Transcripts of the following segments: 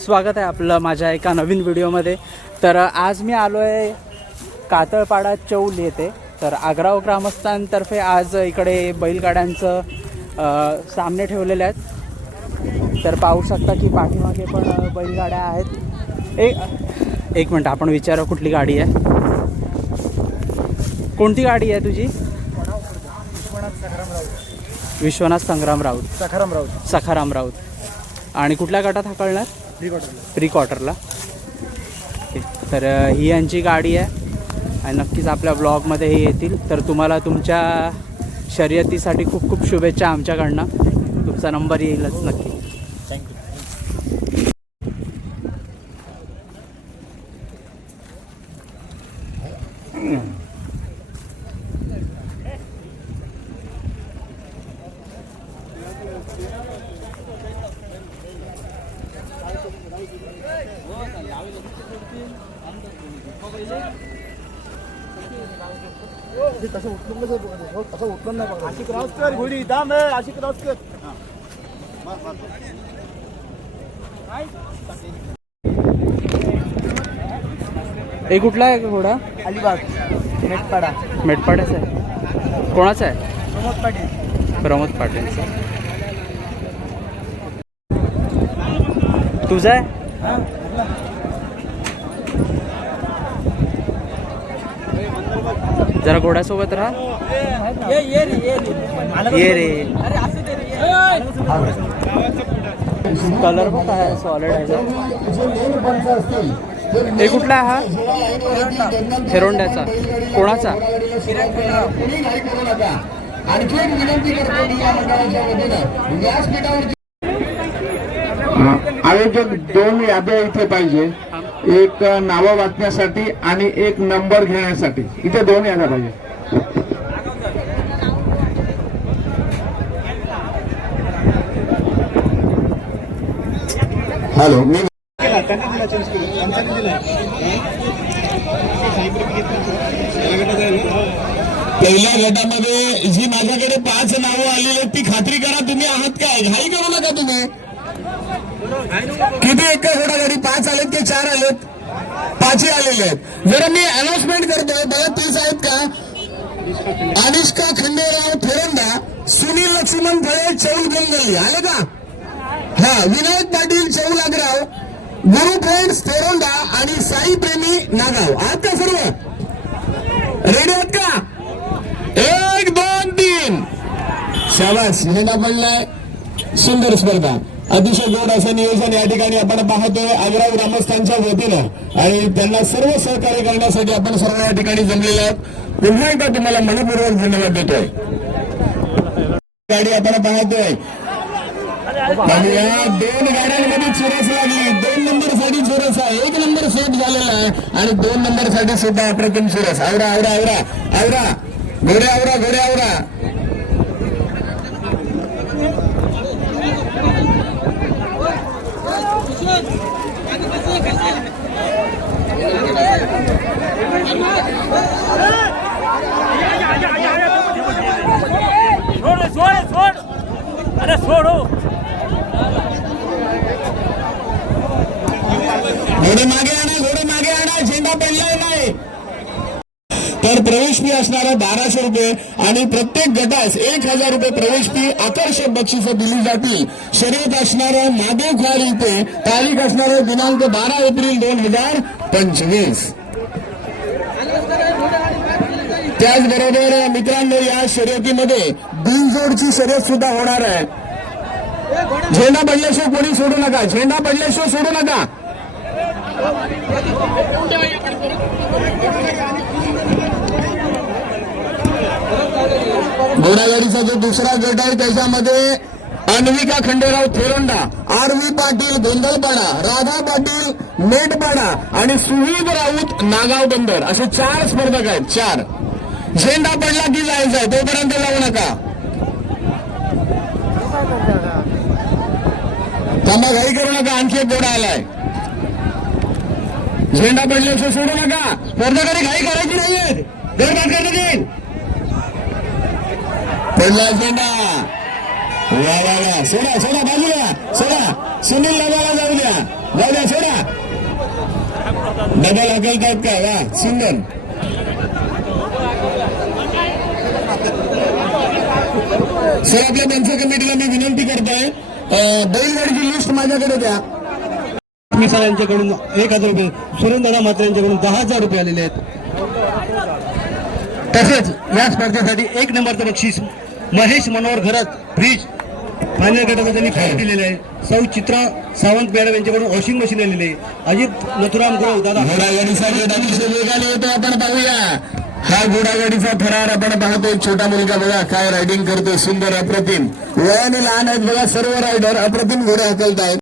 स्वागत आहे आपलं माझ्या एका नवीन व्हिडिओमध्ये। तर आज मी आलो आहे कातळपाडा चौल येथे। तर आग्राव ग्रामस्थांतर्फे आज इकडे बैलगाड्यांचं सामने ठेवलेले आहेत। तर पाहू शकता की पाठीमागे पण बैलगाड्या आहेत। एक मिनिट आपण विचारू कुठली गाडी आहे, कोणती गाडी आहे तुझी? विश्वनाथ संग्राम राऊत, सखाराम राऊत। आणि कुठल्या गटात हाकलणार? प्री क्वार्टरला। तर ही यांची गाडी आहे आणि नक्कीच आपल्या ब्लॉगमध्ये हे येतील। तर तुम्हाला तुमच्या शर्यतीसाठी खूप खूप शुभेच्छा आमच्याकडनं। तुमचा नंबर येईलच नक्की। थँक्यू। कुठला आहे घोडा? अलिबाग मेटपाडा। मेटपाड्याचा आहे? कोणाचा आहे? प्रमोद पाटील। प्रमोद पाटीलचा। तुझा आहे? जरा घोड्यासोबत राहा। ये रे कलर बघ काय सॉलिड आहे। हे कुठला आहे हा? हेरोंड्याचा। कोणाचा? आयोजक दोन याद्या इथे पाहिजे, एक नावं वाचण्यासाठी आणि एक नंबर घेण्यासाठी। इथे दोन याद्या पाहिजे। हॅलो, मी पहिल्या गटामध्ये जी माझ्याकडे 5 नावं आलेली आहेत ती खात्री करा तुम्ही आहात काय, घाई करू नका तुम्ही। किती एका घोडा गाडी 5 आलेत की 4 आलेत? 5 आलेले आहेत। जरा मी अनाउन्समेंट करतोय, बघा 30 आहेत का? अनिष्का खंडेराव थोरंडा, सुनील लक्ष्मण फळे चौल गंगल्ली आले का? हा, विनायक पाटील चौल आग्राव, गुरु फ्रेंड्स थोरंडा आणि साई प्रेमी नागाव। आहात का सर्व? रेडी आहात का? 1 2 3 शाबास, झेंडा पडलाय। सुंदर स्पर्धा, अतिशय गोड असं नियोजन या ठिकाणी आपण पाहतोय आग्राव ग्रामस्थांच्या वतीनं आणि त्यांना सर्व सहकार्य करण्यासाठी आपण सर्व या ठिकाणी जमलेले आहोत। पुन्हा एकदा तुम्हाला मनपूर्वक धन्यवाद देतोय। गाडी आपण पाहतोय आणि या 2 गाड्यांमध्ये चुरस लागली। 2 नंबर साठी चुरस आहे, 1 नंबर सेट झालेला आहे आणि 2 नंबर साठी सुद्धा अप्रतिम चुरस। आवरा आवरा आवरा आवरा, घोडे आवरा, घोडे आवरा। अरे छोड़ो, घोडे मागे आणा, घोडे मागे आणा, झेंडा पडलाय नाही। तर प्रवेश फी असणार 1200 रुपये आणि प्रत्येक गटास 1000 रुपये प्रवेश फी आकर्षक बक्षिसं दिली जातील। शर्यत असणार महादेव खाल इथे, तारीख असणार दिनांक 12 एप्रिल 2025। त्याचबरोबर मित्रांनो या शर्यतीमध्ये बिनजोडची शर्यत सुद्धा होणार आहे। झेंडा पडल्याशिवाय कोणी सोडू नका, झेंडा पडल्याशिवाय सोडू नका। घोडागाडीचा जो दुसरा गट आहे त्याच्यामध्ये अन्विका खंडेराव थोरंडा, आर.व्ही. पाटील गोंधळपाडा, राधा पाटील मेटपाडा आणि सुहीद राऊत नागाव बंदर असे 4 स्पर्धक आहेत। 4 झेंडा पडला की जायचं आहे, तोपर्यंत जाऊ नका। थांबा, घाई करू नका, आणखी एक घोडा आलाय। झेंडा पडल्याशिवाय सोडू नका, स्पर्धकांनी घाई करायची नाहीये, गडबड करण्यात येईल। पडला झेंडा, वा वा वा, सोडा सोडा बाजूला सोडा, सुनील नगाला जाऊ द्या। जाऊ द्या सोडा डबल हकलतायत का वा सुंदर सर आपल्या पंच कमिटीला मी विनंती करतोय बैलगाडीची लिस्ट माझ्याकडे द्या मिसाळ यांच्याकडून 1,000 रुपये सुरेंद्रदादा म्हात्रे यांच्याकडून 10,000 रुपये आलेले आहेत. तसेच या स्पर्धेसाठी 1 नंबरचं बक्षीस महेश मनोहर घरात फ्रीज फायनल गटाचा त्यांनी फाईल दिलेले आहे. सौ चित्रा सावंत मॅडम यांच्याकडून वॉशिंग मशीन आलेले आहे. अजित नथुराम गुरव दादा घोडागाडीचा अतिशय वेगाने येतो आपण पाहूया हा घोडागाडीचा थरार आपण पाहतोय. छोटा मुलगा बघा काय रायडिंग करतोय सुंदर अप्रतिम वयाने लहान आहेत बघा सर्व रायडर अप्रतिम घोडे हाकलत आहेत.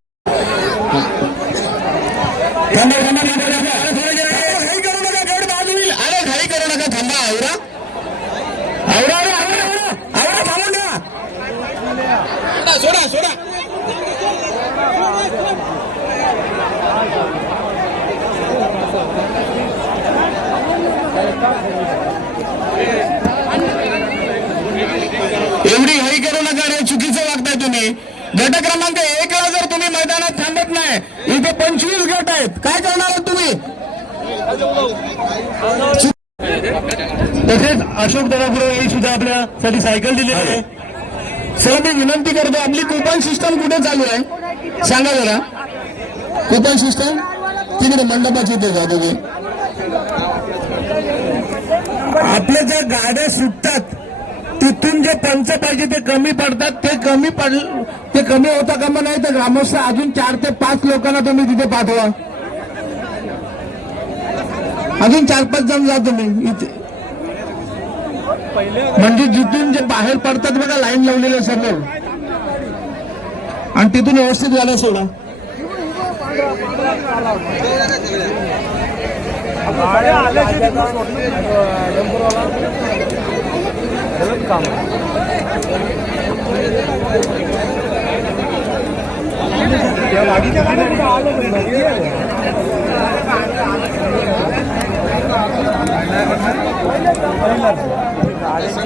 घाई करू नका थांबा आवरा आवरा आवरा आवरा थांबून द्या सोडा सोडा एवढी घाई करू नका रे चुकीचं वागताय तुम्ही. गट क्रमांक 1 ला जर तुम्ही मैदानात थांबत नाही इथे 25 गट आहेत काय करणार आहात तुम्ही. तसेच अशोक दादा गुरव यांनी सुद्धा आपल्यासाठी सायकल दिलेली आहे. सर मी विनंती करतो आपली कुपन सिस्टम कुठे चालू आहे सांगा जरा. कुपन सिस्टम तिकडे मंडपाची इथे जा तुम्ही. आपल्या ज्या गाड्या सुटतात तिथून जे पंच पाहिजे ते कमी पडतात. ते कमी होता कामा नाही तर ग्रामस्थ अजून 4 ते 5 लोकांना तुम्ही तिथे पाठवा. अजून 4-5 जण जा तुम्ही इथे. म्हणजे जिथून जे बाहेर पडतात बघा लाईन लावलेले समोर आणि तिथून व्यवस्थित झालं सोडा.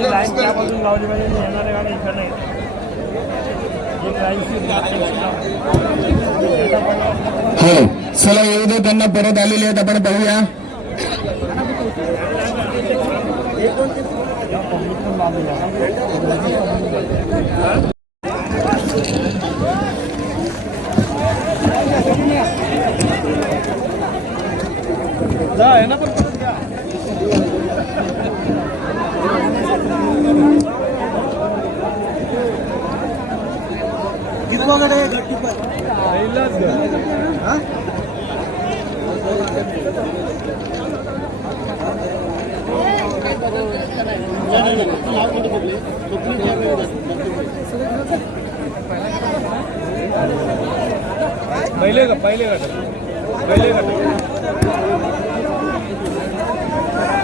लाईन त्यापासून लावली पाहिजे येणाऱ्या गाड्या इकडे नाही. हो चला येऊ दे त्यांना परत आलेले आहेत आपण पाहूया.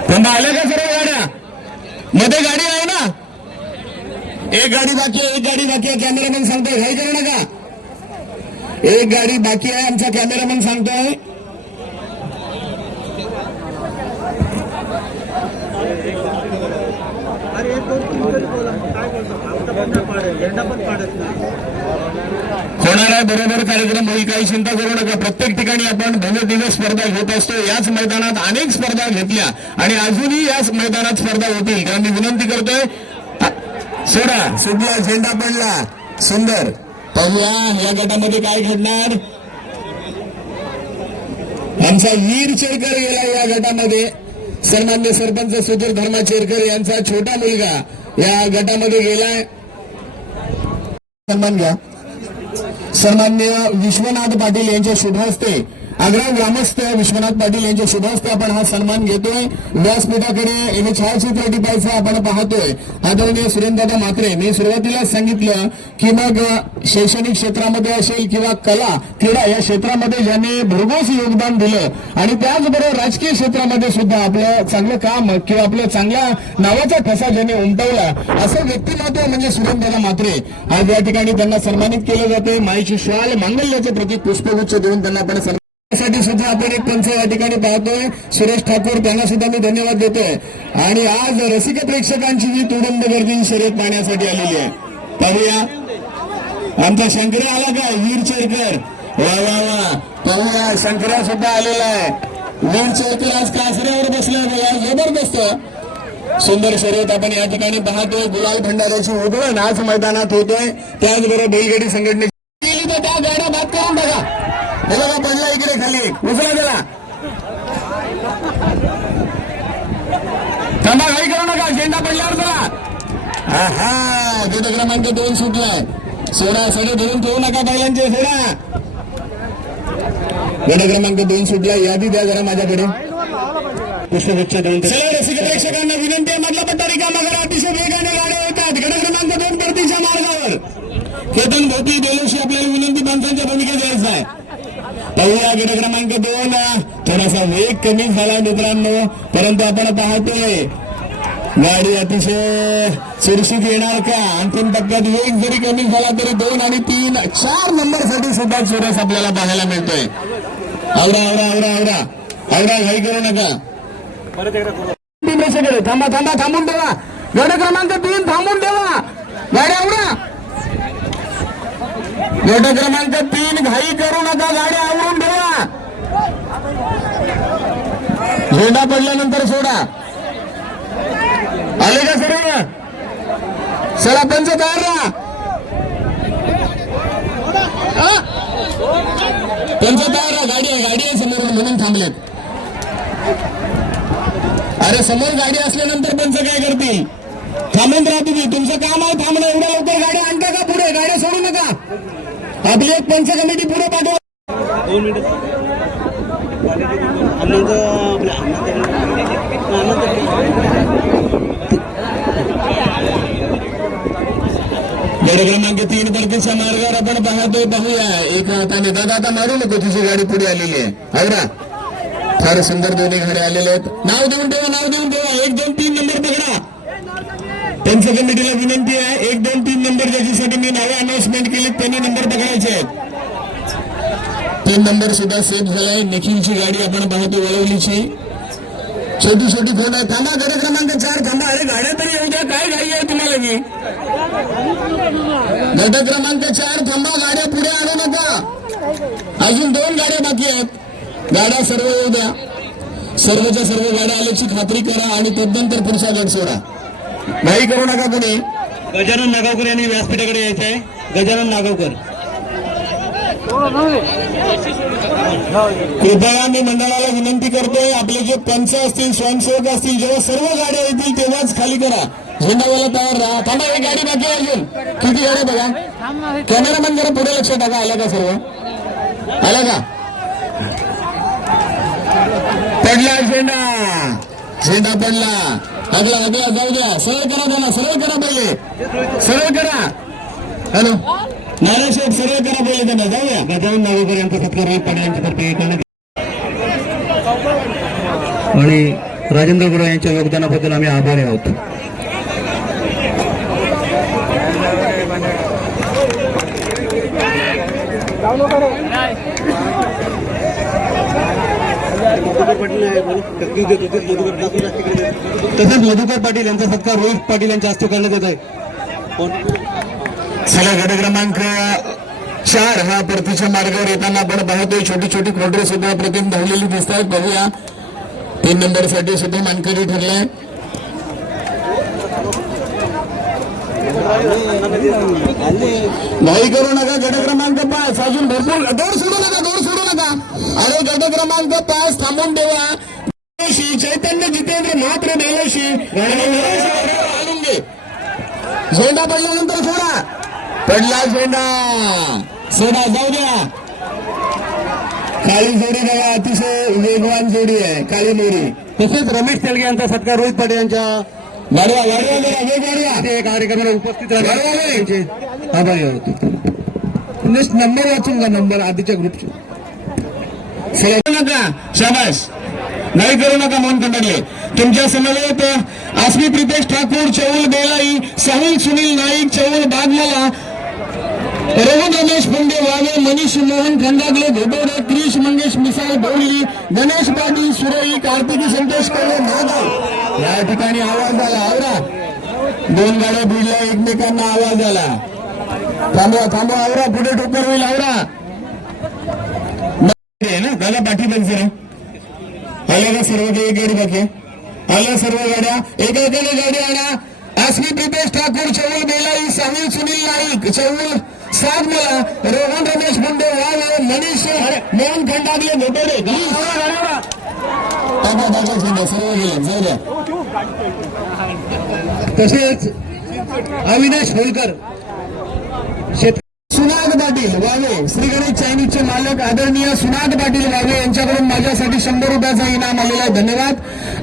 थांबा आल्या का सर्व गाड्या मध्ये गाडी आहे ना. एक गाडी बाकी आहे कॅमेरामॅन सांगतोय घाई करू नका. एक गाडी बाकी आहे आमचा कॅमेरामॅन सांगतोय. होणार आहे बरोबर कार्यक्रम होईल काही चिंता करू नका. प्रत्येक ठिकाणी आपण भव्य दिवस स्पर्धा घेत असतो. याच मैदानात अनेक स्पर्धा घेतल्या आणि अजूनही याच मैदानात स्पर्धा होतील. कारण मी विनंती करतोय सोडा सुटला झेंडा पडला सुंदर. पाहूया या गटामध्ये काय घडणार. आमचा वीर चेरकर गेला या गटामध्ये. सन्मान्य सरपंच सुधीर धर्मा चेरकर यांचा छोटा मुलगा या गटामध्ये गेलाय. सन्मान घ्या. सन्मान्य विश्वनाथ पाटील यांच्या शुभ हस्ते आग्रा ग्रामस्थ विश्वनाथ पाटील यांच्या शुभ हस्ते आपण हा सन्मान घेतोय. व्यासपीठाकडे हे छायाचित्र टिपायचं आपण पाहतोय. आदरणीय सुरेंद्रदादा म्हात्रे. मी सुरुवातीला सांगितलं की मग शैक्षणिक क्षेत्रामध्ये असेल किंवा कला क्रीडा या क्षेत्रामध्ये ज्यांनी भरघोस योगदान दिलं आणि त्याचबरोबर राजकीय क्षेत्रामध्ये सुद्धा आपलं चांगलं काम किंवा आपल्या चांगल्या नावाचा ठसा ज्यांनी उमटवला असं व्यक्तिमत्व म्हणजे सुरेंद्रदादा म्हात्रे. आज या ठिकाणी त्यांना सन्मानित केलं जाते. माईची शाल मांगल्याचे प्रतीक पुष्पगुच्छ देऊन त्यांना आपण साठी सुद्धा आपण एक पंच या ठिकाणी पाहतोय. सुरेश ठाकूर त्यांना सुद्धा मी धन्यवाद देतोय. आणि आज रसिक प्रेक्षकांची जी तुडुंब गर्दी शर्यत पाहण्यासाठी आलेली आहे. पाहूया आमचा शंकर आला का वीर चेरकर वा वा वा पाहूया शंकर्या सुद्धा आलेला आहे. वीर चौकीला आज कासऱ्यावर बसला बघा जबरदस्त सुंदर शर्यत आपण या ठिकाणी पाहतोय. गुलाल भंडाऱ्याची उधळण आज मैदानात होतोय. त्याचबरोबर बैलगाडी संघटनेची गेली तर त्या गाड्या बात करून बघा. हे बघा पडला इकडे खाली उचला त्याला. थांबा घाई करू नका झेंडा पडल्यावर चला. हा गट क्रमांक 2 सुटलाय. सोडा सडे धरून ठेवू नका बैलांचे सोडा. गट क्रमांक 2 सुटला. यादी द्या जरा माझ्याकडे. पुष्पगुच्छ देऊन चला रसिक प्रेक्षकांना विनंती आहे मधला पट्टा रिकामा करा. अतिशय वेगाने गाड्या येतात. गट क्रमांक 2 परतीच्या मार्गावर केतन भोपी बेलोशी आपल्याला विनंती पंचांच्या भूमिकेत द्यायचा आहे. पाहूया गट क्रमांक 2 थोडासा वेग कमी झाला मित्रांनो, परंतु आपण पाहतोय गाडी अतिशय सुरक्षित येणार का. अंतिम टप्प्यात वेग जरी कमी झाला तरी 2 आणि 3 4 नंबर साठी सुद्धा चोरस आपल्याला पाहायला मिळतोय. आवरा आवरा आवरा आवरा आवरा घाई करू नका. थांबा थांबा थांबून ठेवा. गट क्रमांक 3 थांबून ठेवा. गाडी आवरा. गट क्रमांक 3 घाई करू नका. गाडी आवरून ठेवा. झेंडा पडल्यानंतर सोडा. आले का सर्व. चला पंच तयार राहा. पंच तयार राहा. गाडी आहे समोर म्हणून थांबलेत. अरे समोर गाडी असल्यानंतर पंच काय करतील. थांबून राहा तुम्ही. तुमचं काम आहे थांबणं. एवढ्या लवकर गाड्या आणता का पुढे. गाड्या सोडू नका. आपली एक पंच कमिटी पुढे पाठवा. 2 मिनिटं गट क्रमांक 3 परतीच्या मार्गावर आपण पाहतोय. पाहूया एक हाताने. दादा आता मारू नको. तुझी गाडी पुढे आलेली आहे. आवरा. फार सुंदर दोन्ही गाड्या आलेले आहेत. नाव देऊन ठेवा. नाव देऊन ठेवा. 1 2 3 नंबर पकडा. पंच कमिटीला विनंती आहे 1 2 3 नंबर ज्याच्यासाठी मी नावे अनाउन्समेंट केली त्यांनी नंबर पकडायचे आहेत. 3 नंबर सुद्धा सेफ झालाय. निखिलची गाडी आपण पाहतो वळवलीची. छोटी छोटी खोड आहे. थांबा. गट क्रमांक 4 थांबा. अरे गाड्या तरी येऊ द्या. काय घाई आहे तुम्हाला की. गट क्रमांक 4 थांबा. गाड्या पुढे आणू नका. अजून 2 गाड्या बाकी आहेत. गाड्या सर्व येऊ द्या. सर्वच्या सर्व गाड्या आल्याची खात्री करा आणि तदनंतर पुढचा गट सोडा. घाई करू नका कुणी. गजानन नागावकर यांनी व्यासपीठाकडे यायचं आहे. गजानन नागावकर. कृपया मी मंडळाला विनंती करतोय आपले जे पंच असतील स्वयंसेवक असतील जेव्हा सर्व गाड्या येतील तेव्हाच खाली करा. झेंडावाला तयार राहा. थांबा. एक गाडी बाकी आहे अजून. किती गाड्या बघा. कॅमेरामॅन जरा पुढे लक्ष टाका. आला का सर्व. आला का. पडला झेंडा. झेंडा पडला. अगला अगला जाऊ द्या. सरळ करा त्यांना. सरळ करा पहिले. सरळ करा. हॅलो नारायण साहेब सरळ करा पहिले त्यांना. जाऊया. गजानन नागावकर यांचा सत्कार रोहित पाटील यांच्यातर्फे करण्यात आणि राजेंद्र गुरव यांच्या योगदानाबद्दल आम्ही आभारी आहोत. तसंच मधुकर पाटील यांचा सत्कार रोहित पाटील यांच्या हस्ते करण्यात येत आहे. चला गट क्रमांक 4 हा परतीच्या मार्गावर येताना आपण पाहतोय छोटी छोटी खोडरे सुद्धा प्रतिम धावलेली दिसत आहेत. बघूया 3 नंबर साठी सुद्धा मानकरी ठरलाय. घाई करू नका. गट क्रमांक 5 अजून भरपूर. दौड सोडू नका. दौड सोडू नका. अरे गट क्रमांक 5 थांबून ठेवा. चैतन्य जितेंद्र मात्र बेलोशी आणून घे. झेंडा पडल्यानंतर सोडा. पडला झेंडा. सोडा. जाऊ द्या. काळी जोडी बघा. अतिशय वेगवान जोडी आहे काळी मोरी. तसेच रमेश तेलगे यांचा सत्कार रोहित पाटील यांच्या वाढवा वाढवा जरा वेग वाढवा. कार्यक्रमाला उपस्थित राहण्याचे आभारी आहोत. नंबर वाचून का. नंबर आधीच्या ग्रुपचे. नका. शाबास. नाही करू नका. मन कंटाळले. तुमच्या समवेत आसमी प्रितेश ठाकूर चौल बेलाई साहिल सुनील नाईक चौल बागमाला रोहन रमेश पुंडे वावे मनीष मोहन खंडागले घोडोडे क्रिश मंगेश मिसाळ बोरली गणेश पाटील सुरई कार्तिकी संतोष कवळे नागाव या ठिकाणी आवाज आला. आवरा. 2 गाड्या भिडल्या एकमेकांना आवाज आला. थांबवा थांबवा. आवरा. पुढे टोकर होईल. आवरा. आहे ना दादा, पाठी बघ जरा. आल्या का सर्व काही? एक गाडी बाकी आहे. आल्या सर्व गाड्या, एकाने गाडी आणा. आसमी प्रितेश ठाकूर, चौल बेलाई, साहिल सुनील नाईक, चौल सात मला, रोहन रमेश मुंडे, वाव, मनीष मोहन खंडागले, घोटोडे सर्व गेले. जाऊ द्या. तसेच अविनाश होलकर सुनाद पाटील वावे, श्री गणेश चायनीजचे मालक आदरणीय सुनाद पाटील वावे यांच्याकडून माझ्यासाठी 100 रुपयाचा इनाम आलेला आहे. धन्यवाद.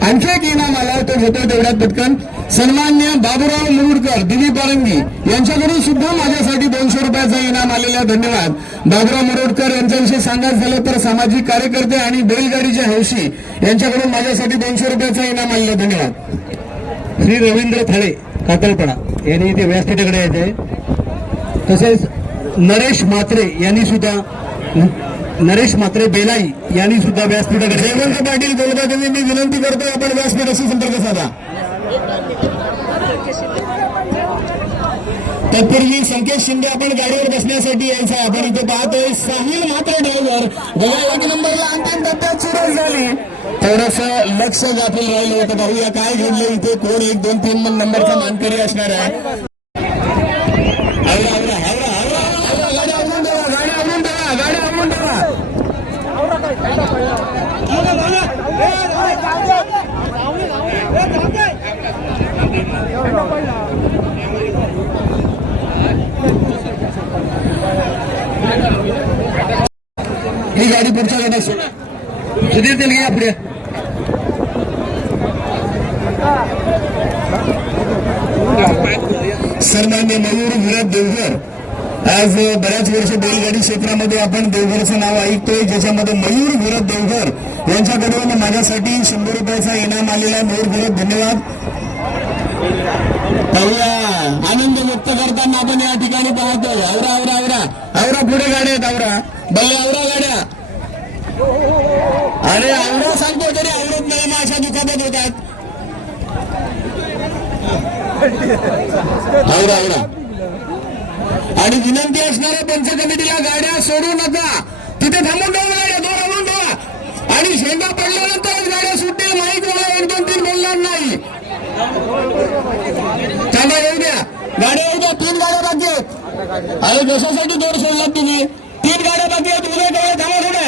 आणखी एक इनाम आला, तो होतो तेवढ्यात पटकन. सन्मान्य बाबूराव मुरुडकर, दिवी पारंगी यांच्याकडून सुद्धा माझ्यासाठी 200 रुपयाचा इनाम आलेला आहे. धन्यवाद. बाबूराव मुरुडकर यांच्याविषयी सांगायचं झालं तर सामाजिक कार्यकर्ते आणि बैलगाडीचे हौशी यांच्याकडून माझ्यासाठी 200 रुपयाचा इनाम आलेला आहे. धन्यवाद. श्री रवींद्र थाळे कातळपडा यांनी इथे व्यासपीठाकडे यायचे. तसेच नरेश म्हात्रे यांनी सुद्धा, नरेश म्हात्रे बेलाई यांनी सुद्धा व्यासपीठाकडे. हेमंत पाटील कोलकात्याने मी विनंती करतो, आपण व्यासपीठाशी संपर्क साधा. तत्पूर्वी संकेत शिंदे आपण गाडीवर बसण्यासाठी यायचं आहे. आपण इथे पाहतोय साहिल म्हात्रे ड्रायव्हर बघा, 1 नंबरला अंतिम टप्प्यात सुरुवात झाली. थोडस लक्ष गाफील राहिलं होतं. पाहूया काय घडलं इथे, कोण 1, 2, 3 नंबरचा मानकरी असणार आहे. गाडी आवरून ठेवा. ही गाडी पुढच्या गटात सुधीर तेल घ्या पुढे. सन्मान्य मयूर विराट देवघर, आज बऱ्याच वर्ष बैलगाडी क्षेत्रामध्ये आपण देवघरचं नाव ऐकतोय, ज्याच्यामध्ये मयूर विराट देवघर यांच्याकडून माझ्यासाठी 100 रुपयाचा इनाम आलेला आहे. मयूर विराट धन्यवाद. पाहूया आनंद व्यक्त करताना आपण या ठिकाणी पाहतोय. आवरा पुढे गाड्या आहेत. आवरा गाड्या. अरे आवरा सांगतो तरी आवडत नाही, मग अशा दुखापत होतात. आवरा. आणि विनंती असणाऱ्या पंच कमिटीला गाड्या सोडू नका, तिथे थांबून ठेवा गाड्या, 2 थांबून ठेवा. आणि शेंगा पडल्यानंतरच गाड्या सुटतील. माहीत मला 1, 2, 3 बोलणार नाही. चांगला येऊ द्या, गाड्या येऊ द्या. 3 गाड्या बाकी आहेत. अरे कशासाठी दोर सोडलात तुम्ही? 3 गाड्या बाकी आहेत. उद्या केवळ थांबा थोडे.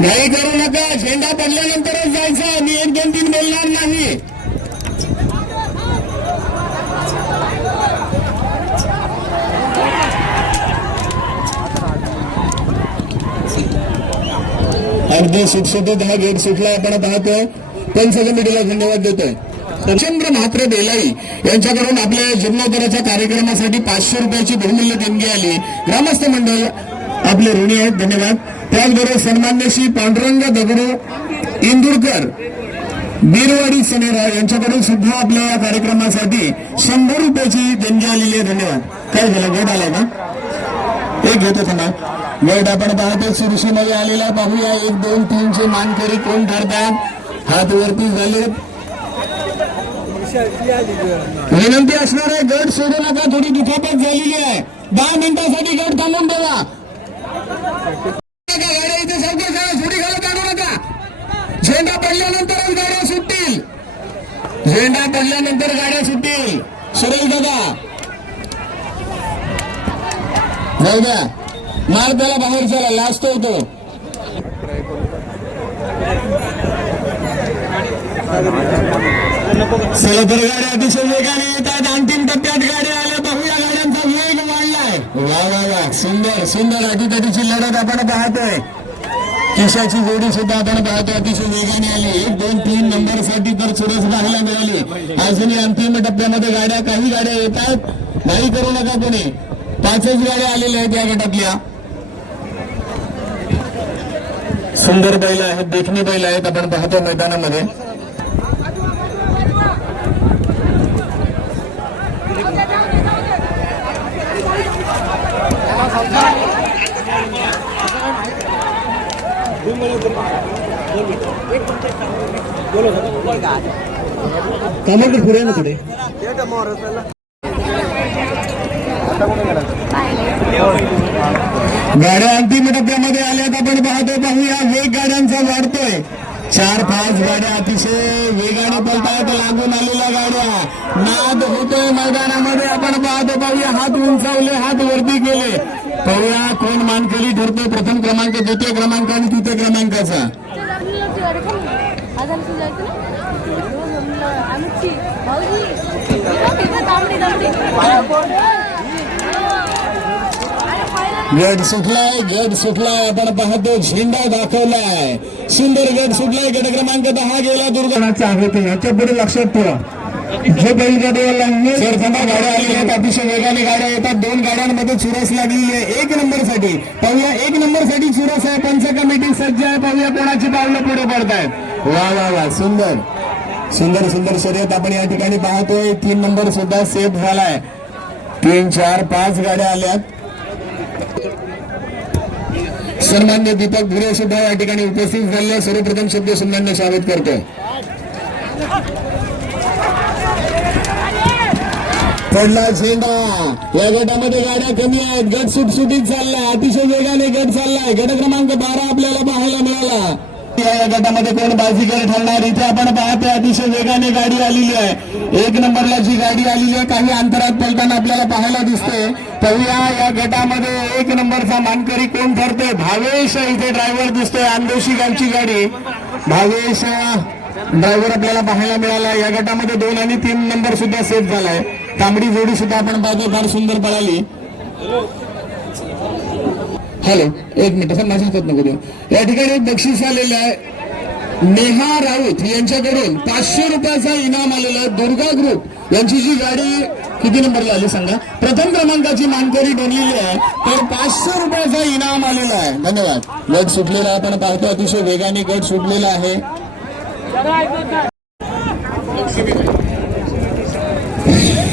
नाही करू नका, झेंडा पडल्यानंतरच जायचं. मी 1, 2, 3 बोलणार नाही. अगदी सुटसुटीत हा गेट सुटला. आपण पाहतोय पंच कमिटीला धन्यवाद देतोय. चंद्र म्हात्रे बेलाई यांच्याकडून आपल्या जीर्णोद्धाराच्या कार्यक्रमासाठी 500 रुपयाची बहुमूल्य देणगी आली. ग्रामस्थ मंडळ आपले ऋणी आहेत. धन्यवाद. त्याचबरोबर सन्मान्य श्री पांडुरंग दगडू इंदुरकर, बीरवाडी सनेरा यांच्याकडून सुद्धा आपल्या या कार्यक्रमासाठी 100 रुपयाची देणगी आलेली आहे. धन्यवाद. काय झालं, गेट आला का? एक घेतो थांबा. गेट आपण पाहतो सुरुशीमध्ये आलेला. पाहूया 1, 2, 3 चे मानकरी कोण ठरतात. हात वरती झाले. विनंती असणार आहे, गट सोडू नका. थोडी दुखापत झालेली आहे. 10 मिनिटांसाठी गट थांबून ठेवा. गाड्या इथे सावकाश करा, थोडी घालत आणू नका. झेंडा पडल्यानंतरच गाड्या सुटतील. सुरेश दादा जाऊ द्या. मार त्याला बाहेर चला, लाजतो तो. चला तर गाड्या अतिशय वेगाने येतात. अंतिम टप्प्यात गाड्या आल्या. पाहूया गाड्यांचा वेग वाढलाय. वा सुंदर अटीतटीची लढत आपण पाहतोय. केशाची जोडी सुद्धा आपण पाहतोय, अतिशय वेगाने आली. 1, 2, 3 नंबरसाठी तर चुरस पाहायला मिळाली. अजूनही अंतिम टप्प्यामध्ये गाड्या, काही गाड्या येतात. नाही करू नका कोणी. 5च गाड्या आलेल्या आहेत या गटातल्या. सुंदर बैल आहेत, देखणी बैल आहेत. आपण पाहतो मैदानामध्ये. कामाकडे पुढे आहे ना थोडे. गाड्या अंतिम टप्प्यामध्ये आल्यात. आपण पाहूया वेग गाड्यांचा वाढतोय. 4-5 गाड्या अतिशय वेगाने पळतायत. लागून आलेल्या गाड्या नाद होतोय मैदानामध्ये. आपण पाहूया हात उंचावले, हात वरती केले. पाहूया कोण मानकरी ठरतो. प्रथम क्रमांक, द्वितीय क्रमांक आणि तृतीय क्रमांकाचा. गट सुटलाय. आपण पाहतो झेंडा दाखवलाय. सुंदर गट सुटलाय. गट क्रमांक 10 गेला. दुर्गणाचा आहे याच्या पुढे लक्षात ठेवा. जे बैलगाडीवाला सरसंघा गाड्या आलेल्या आहेत. अतिशय वेगाने गाड्या येतात. 2 गाड्यांमध्ये चुरस लागलेली आहे 1 नंबरसाठी. पाहूया 1 नंबरसाठी चुरस आहे. पंच कमिटी सज्ज आहे. पाहूया कोणाची पावलं पुढे पडतायत. वा वा वा, सुंदर सुंदर सुंदर शर्यत आपण या ठिकाणी पाहतोय. 3 नंबर सुद्धा सेफ झालाय. 3, 4, 5 गाड्या आल्यात. सन्मान्य दीपक भुरे सुद्धा या ठिकाणी उपस्थित झाले. सर्वप्रथम शब्द सन्मान्य स्वागत करतोय. पडला झेंडा. या गटामध्ये गाड्या कमी आहेत. गट सुटसुटीत चाललाय. अतिशय वेगाने गट चाललाय. गट क्रमांक 12 आपल्याला पाहायला मिळाला. या गटामध्ये कोण बाजीगर ठरणार इथे आपण पाहतोय. अतिशय वेगाने गाडी आलेली आहे. 1 नंबरला जी गाडी आलेली आहे काही अंतरात पलताना आपल्याला पाहायला दिसते. पाहूया या गटामध्ये 1 नंबरचा मानकरी कोण ठरतोय. भावेश इथे ड्रायव्हर दिसतोय. आंदोशी गावची गाडी. भावेश ड्रायव्हर आपल्याला पाहायला मिळाला. या गटामध्ये 2 आणि 3 नंबर सुद्धा सेफ झालाय. तांबडी जोडी सुद्धा आपण पाहतो फार सुंदर पळाली. हॅलो, 1 मिनिट सर, माझ्या हातात नको देऊ. या ठिकाणी एक बक्षीस आलेलं आहे. नेहा राऊत यांच्याकडून 500 रुपयाचा इनाम आलेला आहे. दुर्गा ग्रुप यांची जी गाडी किती नंबरला आली सांगा. प्रथम क्रमांकाची मानकरी बनलेली आहे. तर 500 रुपयाचा इनाम आलेला आहे. धन्यवाद. गट सुटलेला आपण पाहतो. अतिशय वेगाने गट सुटलेला आहे.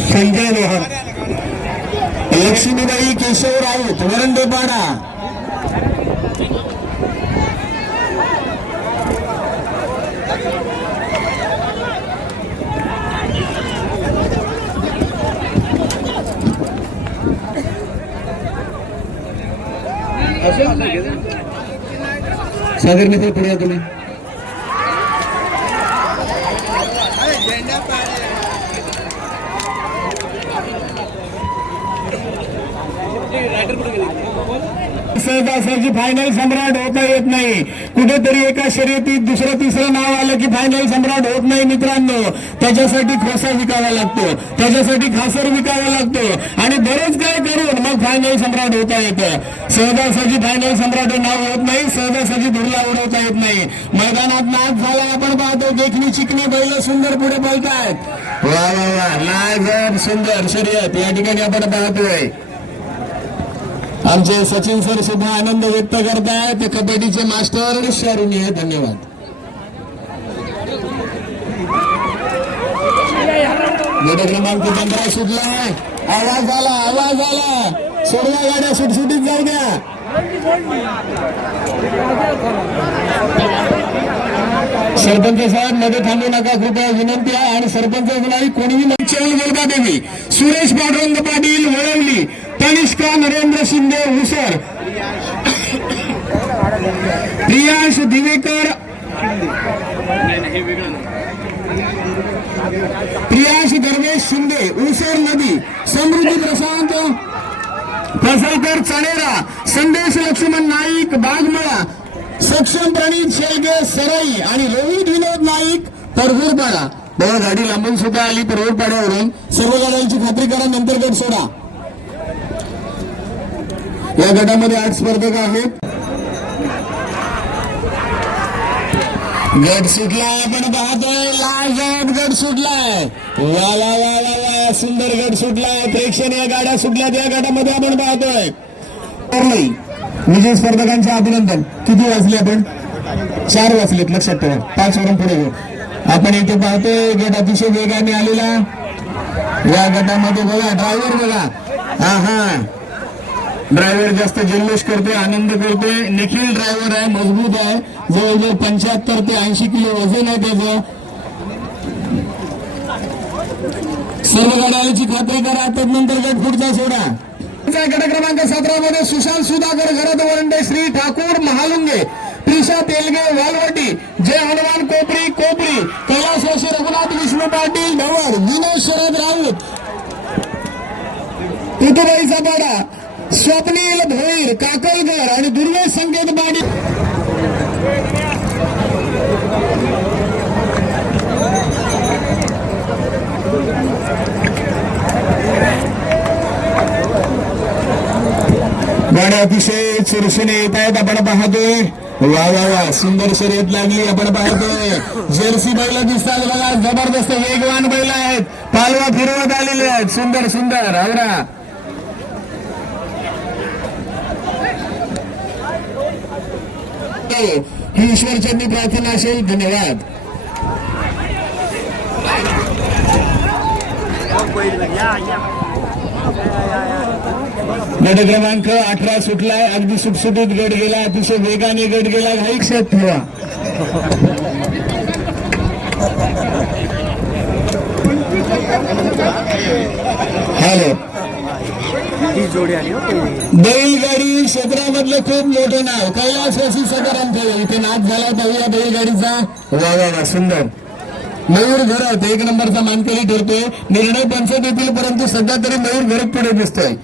संजय लोहार, लक्ष्मीबाई केशव राऊत, वरंडेपाडा. सागर मित्र पुढे या तुम्ही. सहजासहजी फायनल सम्राट होता येत नाही. कुठेतरी एका शर्यतीत दुसरं तिसरं नाव आलं की फायनल सम्राट होत नाही मित्रांनो. त्याच्यासाठी खोसा विकावा लागतो. त्याच्यासाठी खासर विकावा लागतो. आणि बरेच काय करून मग फायनल सम्राट होता येतं. सहजासहजी फायनल सम्राट नाव होत नाही. सहजासहजी धुरला उडवता येत नाही. मैदानात नाच झाला. आपण पाहतो देखणी चिकणी बैल सुंदर पुढे पळतायत. वा वा वा, लाजब सुंदर शर्यत या ठिकाणी आपण पाहतोय. आमचे सचिन सर सुद्धा आनंद व्यक्त करतायत. कबड्डीचे मास्टर शारुनी आहे. धन्यवाद. गट क्रमांक 15 सुटला आहे. आवाज आला. सोडवा गाड्या, सुटसुटीत जाऊ द्या. सरपंच साहेब मध्ये थांबू नका, कृपया विनंती आहे. आणि सरपंच नाही कोणीही मंचावून बोलता देवी. सुरेश पांडुरंग पाटील वळवली. तनिष्का नरेंद्र शिंदे हुसर. प्रियांश दिवेकर, प्रियांश धर्मेश शिंदे उसर नदी. समृद्धी प्रशांत फसलकर चणेरा. संदेश लक्ष्मण नाईक बागमळा. सक्षम प्रणित शेळगे सराई. आणि रोहित विनोद नाईक परभूरपाडा. बघा गाडी लांबून सुद्धा आली परभूरपाड्यावरून. सर्व गाड्यांची खात्री करा, नंतर गट सोडा. या गटामध्ये 8 स्पर्धक आहेत. गट सुटला आपण पाहतोय. लाजवाब गट सुटलाय. वा वा वा वा वा, सुंदर गट सुटलाय. प्रेक्षणीय गाड्या सुटल्यात या गटामध्ये आपण पाहतोय. विजय स्पर्धकांचे अभिनंदन. किती वाजले आपण? 4 वाजलेत, लक्षात ठेवा. 5 वरून पुढे घेऊ. आपण इथे पाहतोय गट अतिशय वेगाने आलेला. या गटामध्ये बघा ड्रायव्हर बघा. हा ड्रायव्हर जास्त जल्लोष करतोय, आनंद करतोय. निखिल ड्रायव्हर आहे, मजबूत आहे. जवळजवळ 75 ते 80 किलो वजन आहे त्याचं. सर्व गाड्या आल्याची खात्री करा, तदनंतर गट पुढचा सोडा. गट क्रमांक 17 मध्ये सुशांत सुधाकर घरात वरंडे, श्री ठाकूर महालुंगे, प्रिशा तेलगे वालवटी, जय हनुमान कोपरी कोपरी, कैलासवासी रघुनाथ विष्णू पाटील ढवळ, विनोद शरद राऊत, ऋतुबाई सापाडा, स्वप्नील भोईर काकलकर आणि दुर्वेश संकेत बाडी. गाड्या अतिशय चुरशीने येत आहेत, आपण पाहतोय. वा वा वा, सुंदर शर्यत लागली, आपण पाहतोय. जर्सी बैल दिसतात बघा, जबरदस्त वेगवान बैल आहेत, पालवा फिरवत आलेले आहेत. सुंदर सुंदर आवरा. ही ईश्वरचंदी प्रार्थना असेल. धन्यवाद. गट क्रमांक 18 सुटलाय, अगदी सुटसुटीत गट गेला, अतिशय वेगाने गट गेला. घाई क्षेत्र ठेवा. हॅलो, बैलगाडी क्षेत्रामधलं खूप मोठं नाव कैलासवासी सकाराम ठेव. इथे नाच झाला पाहूया बैलगाडीचा. वा वा वा, सुंदर. मयूर घरत एक नंबरचा मानकरी ठरतोय. निर्णय पंच देतील, परंतु सध्या तरी मयूर घरत पुढे दिसतोय.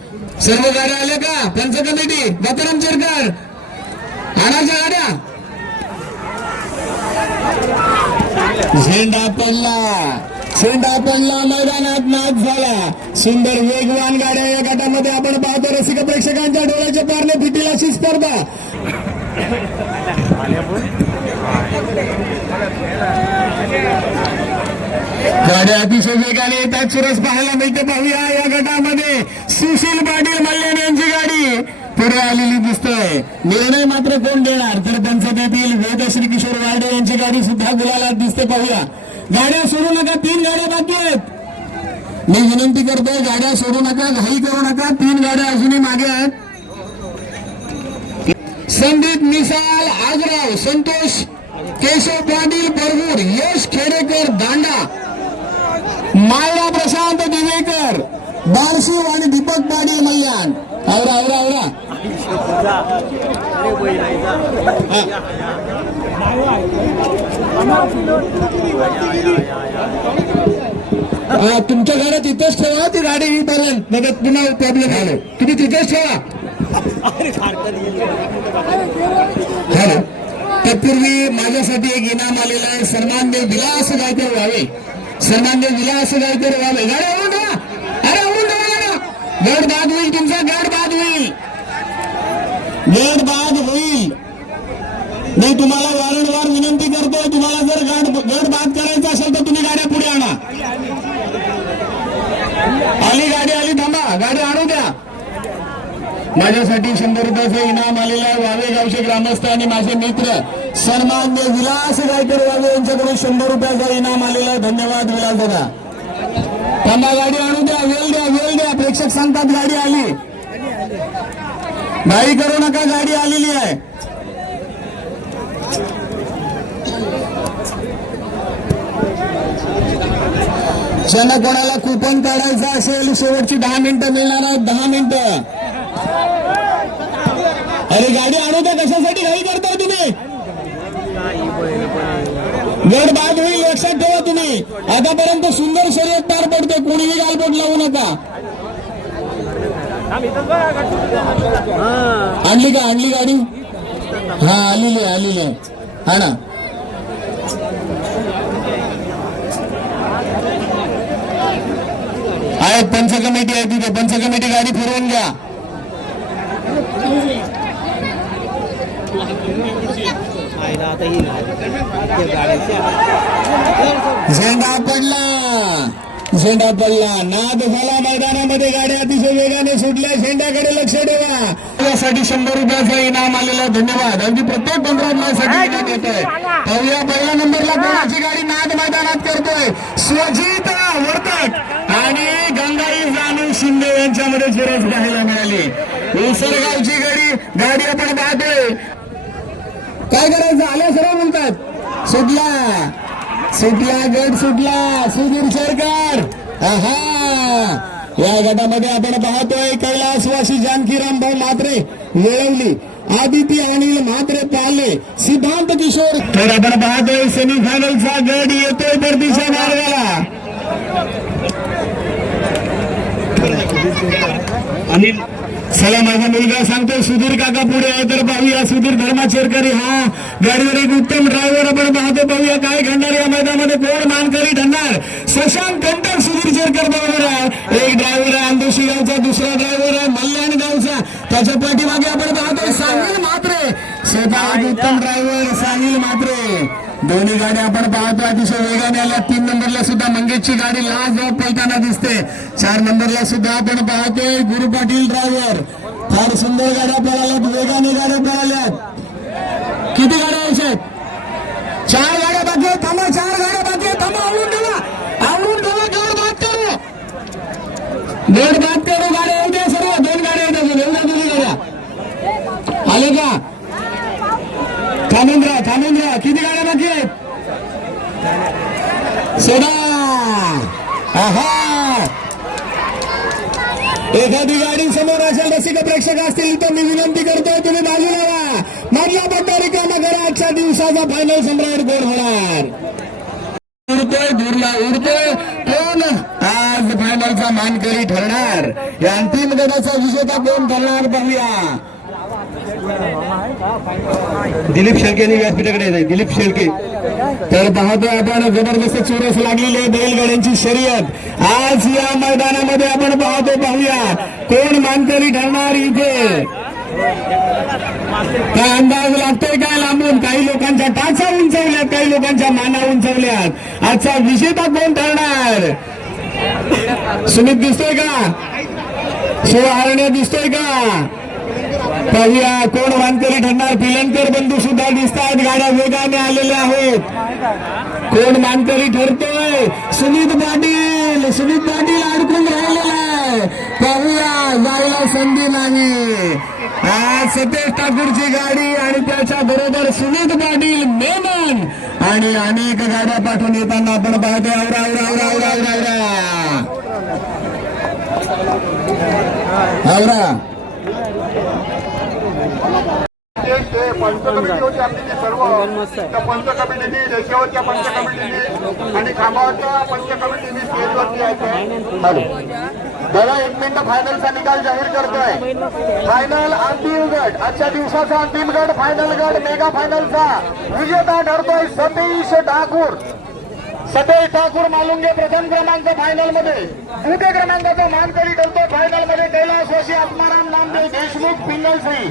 सर्व गाड्या आल्या का? पंच कमिटी दत्ताराम चेरकर आणाच्या गाड्या. झेंडा पडला, मैदानात नाच झाला. सुंदर वेगवान गाड्या या गटामध्ये आपण पाहतो. रसिक प्रेक्षकांच्या डोळ्याच्या पारणे फिटील अशी स्पर्धा. गाड्या अतिशय वेगाने येतात, चुरस पाहायला मिळते. पाहूया या गटामध्ये सुशील पाटील मल्ल्याण यांची गाडी पुढे आलेली दिसतोय. निर्णय मात्र कोण देणार तर पंचायतीतील वेदश्री किशोर वार्डे यांची गाडी सुद्धा गुलाला दिसते. पाहूया. गाड्या सोडू नका, 3 गाड्या बाकी आहेत. मी विनंती करतोय, गाड्या सोडू नका, घाई करू नका. 3 गाड्या अजूनही मागे आहेत. संदीप मिसाल आगराव, संतोष केशव पाटील परवूर, यश खेडेकर दांडा, मायरा प्रशांत दिवेकर बारशिव आणि दीपक पाटील मल्याण. आवरा आवरा आवरा. तुमच्या घरात तिथेच ठेवा ती गाडी येईपर्यंत, मग पुन्हा प्रॉब्लेम झालो. तुम्ही तिथेच ठेवा. हॅलो, तत्पूर्वी माझ्यासाठी एक इनाम आलेला आहे. सन्मानदेव विलास गायकर व्हावे, सन्मानदेव विलास गायकर व्हावे. गाडी आवडून द्या, अरे आवडून द्या. गड बाद होईल तुमचा, गड बाद होईल, गड बाद होईल. मी तुम्हाला वारंवार विनंती करतोय, तुम्हाला जर गड बाद करायचा असेल तर तुम्ही गाड्या पुढे आणा. आली गाडी, आली, थांबा, गाडी आणू द्या. माझ्यासाठी 100 रुपयाचं इनाम आलेलं आहे. वावे गावचे ग्रामस्थ आणि माझे मित्र सन्माननीय विलास गायकर वावे यांच्याकडून 100 रुपयाचं इनाम आलेलं आहे. धन्यवाद विलास दादा. थांबा, गाडी आणू द्या, वेळ द्या, वेळ द्या. प्रेक्षक सांगतात गाडी आली. घाई करू नका, गाडी आलेली आहे. ज्यांना कोणाला कुपन काढायचं असेल, शेवटची 10 मिनिटं मिळणार आहेत. 10 मिनिटं. अरे गाडी आणू द्या, कशासाठी घाई करताय तुम्ही? गड बाद होईल, लक्षात ठेवा. तुम्ही आतापर्यंत सुंदर शर्यत पार पडते, कोणीही गालबोट लावू नका. आणली का? आणली गाडी? हा, आलेली आहे, आलेली आहे. हा ना. आहेत पंच कमिटी आहे तिथे. पंच कमिटी गाडी फिरवून घ्या. झेंडा पडला, झेंडा पडला, नाद झाला मैदानामध्ये. गाड्या अतिशय वेगाने सुटल्या. झेंड्याकडे लक्ष ठेवा. त्यासाठी 100 रुपयाचं इनाम आलेलं. धन्यवाद. अगदी प्रत्येक 15 मिनिटासाठी इनाम येतोय. पाहूया पहिल्या नंबरला कोणाची गाडी नाद मैदानात करतोय. स्वजित वर्तक आणि गंगाई जानू शिंदे यांच्यामध्ये चुरस पाहायला मिळाली. उसरगावची गाडी आपण पाहतोय. काय करायचं? आल्या सर्व म्हणतात. सुटला, सुटला, गट सुटला. सुधीर शेरकर आहा या गटामध्ये आपण पाहतोय कैलासवासी जानकीराम भाऊ म्हात्रे मिळवली, आदिती अनिल म्हात्रे पाले, सिद्धांत किशोर. तर आपण पाहतोय सेमीफायनलचा गट येतोय परतीच्या मार्गाला. अनिल चला माझा मुलगा सांगतोय सुधीर काका पुढे आहे, तर पाहूया सुधीर धर्माचेरकरी हा गाडीवर एक उत्तम ड्रायव्हर आपण पाहतो. पाहूया काय घडणार या मैदानामध्ये, कोण मानकरी ठरणार. शशांक कंटर सुधीर चेरकर बरोबर आहे. एक ड्रायव्हर आहे अंदोशी गावचा, दुसरा ड्रायव्हर आहे मल्याण गावचा. त्याच्या पाठीमागे आपण पाहतोय साहिल म्हात्रे, स्वतः एक उत्तम ड्रायव्हर साहिल म्हात्रे. दोन्ही गाड्या आपण पाहतो अतिशय वेगाने आल्या. 3 नंबरला सुद्धा मंगेशची गाडी लाजवाब पळताना दिसते. 4 नंबरला सुद्धा आपण पाहतोय गुरु पाटील ड्रायव्हर. फार सुंदर गाड्या पळाल्यात, वेगाने गाड्या पळाल्यात. किती गाड्या आहेत? 4 गाड्या बाकी आहेत. थांबा, 4 गाड्या बाकी आहेत. थांबा, आवडून ठेवा, आवडून ठेवा. गड बाद करू, गड बाद करू. गाड्या येऊ द्या सर्व. 2 गाड्या येतात, येऊ द्या 2 गाड्या. आले का? थांबून राहा. किती गाड्या बाकी आहेत? सोडा. आहा, एखादी गाडी समोर असेल, रसिक प्रेक्षक असतील तर मी विनंती करतोय तुम्ही बाजूला व्हा. मधला पट्टा रिकामा करा. आजच्या दिवसाचा फायनल सम्राट कोण होणार? उडतोय, दूरला उडतोय. कोण आज फायनलचा मानकरी ठरणार? या अंतिम गटाचा विजेता कोण ठरणार पाहूया. दिलीप शेळके यांनी व्यासपीठाकडे येत आहे. दिलीप शेळके. तर पाहतोय आपण जबरदस्त चुरस लागलेली आहे बैलगाड्यांची शर्यत. आज या मैदानामध्ये आपण पाहूया कोण मानकरी ठरणार इथे. काय अंदाज लागतोय काय लांबून? काही लोकांच्या टाचा उंचवल्यात, काही लोकांच्या माना उंचवल्यात. आजचा विजेता कोण ठरणार? सुमित दिसतोय का? शिवहारण्या दिसतोय का? पाहूया कोण मानकरी ठरणार. पिलनकर बंधू सुद्धा दिसतात, गाड्या वेगाने आलेल्या आहेत. कोण मानकरी ठरतोय? सुमित पाटील अडकून राहिलेला आहे. पाहूया, जायला संधी नाही. आज सतेज ठाकूरची गाडी आणि त्याच्या बरोबर सुमित पाटील, मेनन आणि अनेक गाड्या पाठवून येताना आपण पाहतोय. आवरा पंचकमिटी होती आपली ती सर्व, त्या पंचकमिटीनी, रेषेवरच्या पंचकमिटीनी आणि खांबावरच्या पंचकमिटीनी स्टेजवरती यायचं. दादा 1 मिनिट फायनलचा निकाल जाहीर करतोय. फायनल अंतिम गट, आजच्या दिवसाचा अंतिम गट, फायनल गट, मेगा फायनलचा विजेता ठरतोय सतेज ठाकूर मालुंगे. प्रथम क्रमांक फायनल मध्ये. द्वितीय क्रमांकाचा मानकरी ठरतोय फायनल मध्ये कैलासवासी आत्माराम नामदेव देशमुख पिंगलश्री,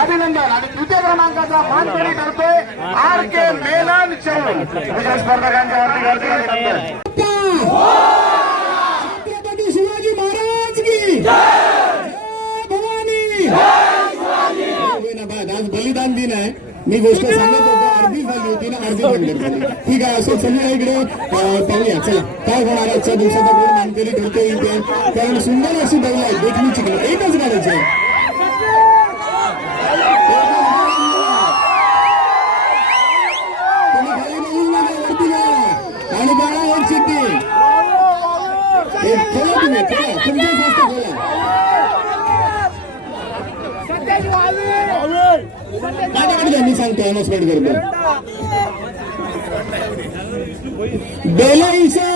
अभिनंदन. आणि द्वितीय क्रमांकाचा मानकरी ठरतोय RK मेनन चौल. विजय स्पर्धकांच्या वरती अभिनंदन. छत्रपती शिवाजी महाराज की भवानी. आज बलिदान दिन आहे. मी गोष्ट सांगत होतो, अर्धी झाली होती ना, अर्धी बंद झाली. ठीक आहे, असं चलूया इकडे. पाहूया चला काय होणार आजच्या दिवसाचा कोण मानकरी ठरतोय इथे. कारण सुंदर अशी बैल आहे, देखणी चिकन एकच गाड्याची आहे. तुम्ही खाली बघून नका, वरती जा आणि बघा एक चिठ्ठी. खोला तुम्ही, खोला तुमच्या जास्त खोला. मी सांगतो, अनाउन्समेंट करतो. बेलाईचा